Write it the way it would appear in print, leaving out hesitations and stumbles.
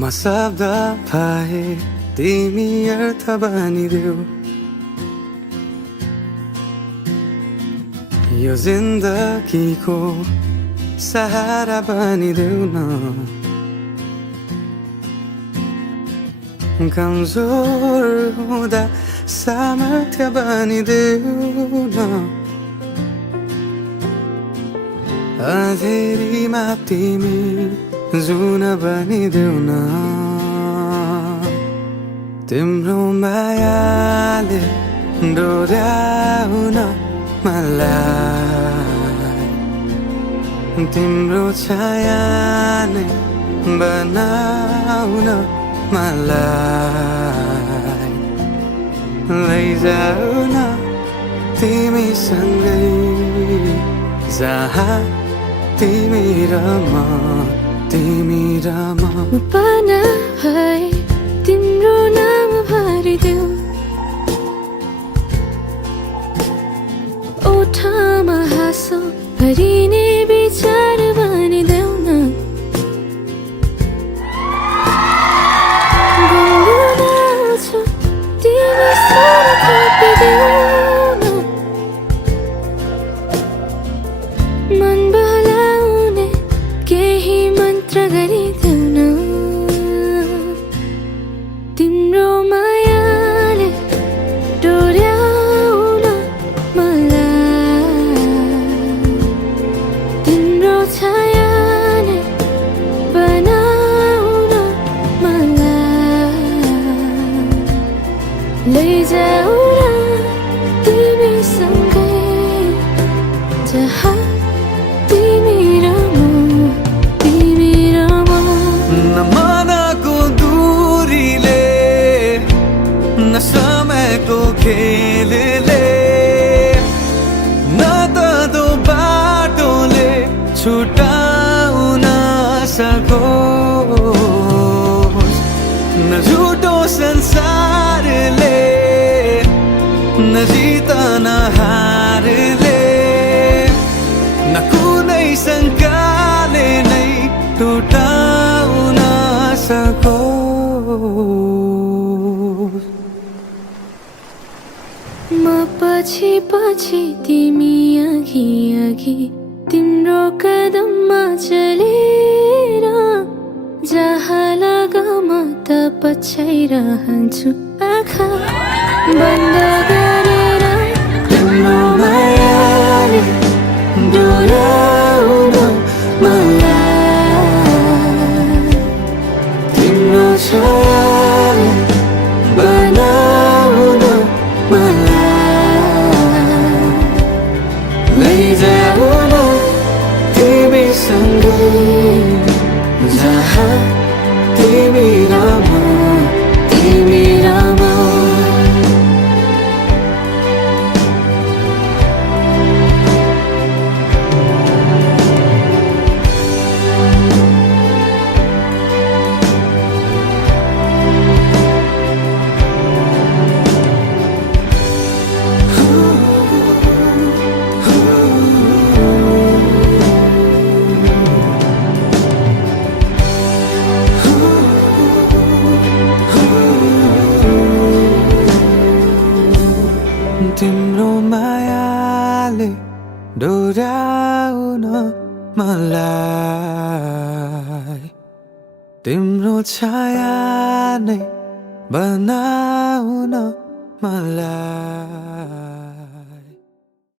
मशब्द भए तिमी अर्थ बनिदेऊ यो जिन्दगीको सहारा बनिदेऊ न कमजोर हुँदा सामर्थ्य बनिदेऊ न अँधेरीमा तिमी जुन बनिदेऊ न तिम्रो मायाले डोर्याउन मलाई तिम्रो छाया नै बनाउन मलाई लैजाऊ न तिमीसँगै जहाँ तिमी र म पाना भए तिम्रो नाम भरिदेऊ ओठमा हाँसो भरिने विचार बनिदेऊ न गुनगुनाउँछु तिमी स्वर थपिदेऊ न मन बहलाउने केही मन्त्र गरिदेऊ न तिम्रो मायाले डोर्याउन मलाई तिम्रो छाया नै बनाउन मलाई लैजाऊ न तिमीसँगै जहाँ तिमी र म न मनको दूरीले न समयको खेलले न त दो बाटोले छुटाउन सकोस् न झुटो संसारले न जितन हारले न कुनै शङ्काले नै टुटाउन सकोस् म पछि पछि तिमी अघि अघि तिम्रो कदममा चलेर जहाँ लग म त पछ्याइरहन्छु आँखा बन्द गरेर तिम्रो मायाले डोर्याउन मलाई तिम्रो छायाले बनाउन मलाई लैजाऊ न तिमीसँगै जहाँ तिमी र म तिम्रो मायाले डोर्याउन मलाई तिम्रो छाया नै बनाउन मलाई